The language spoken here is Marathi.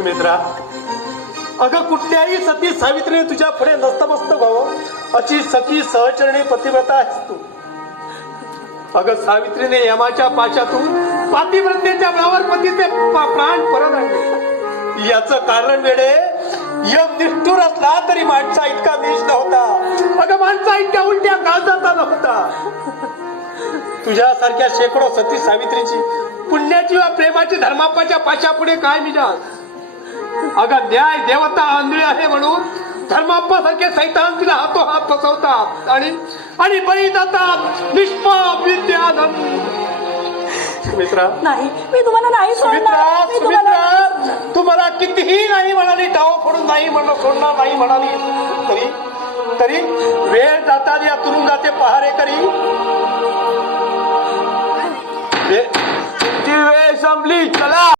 सुमित्रा, अगं कुठल्याही सती सावित्रीने तुझ्या पुढे नस्तमस्त व्हावं अशी सखी सहचरणी पतिव्रता आहेस तू. अगं सावित्रीने यमाच्या पाशातून पातिव्रतेच्या बळावर पतीचे प्राण परत आणले. याचं कारण वेडे, यम निष्ठुर असला तरी माणसा इतका नीच नव्हता. अगं माणसा इतक्या उलट्या काळजाचा नव्हता. तुझ्यासारख्या शेकडो सती सावित्रीची पुण्याची वा प्रेमाची धर्मापाच्या पाशापुढे काय मिळाल. अगं न्याय देवता आंधळी आहे म्हणून धर्माप्पासारखे सैतान तिला हातोहात फसवतात आणि बळी जातात निष्पाप विद्याधन. सुमित्रा, नाही, मी तुम्हाला नाही सोडणार. मी सुमित्रा, तुम्हाला कितीही नाही म्हणाली, टाव फोडून नाही सोडणार नाही म्हणाली तरी वेळ जातात या तुरुंगाचे पहारे करी. वेळ संपली, चला.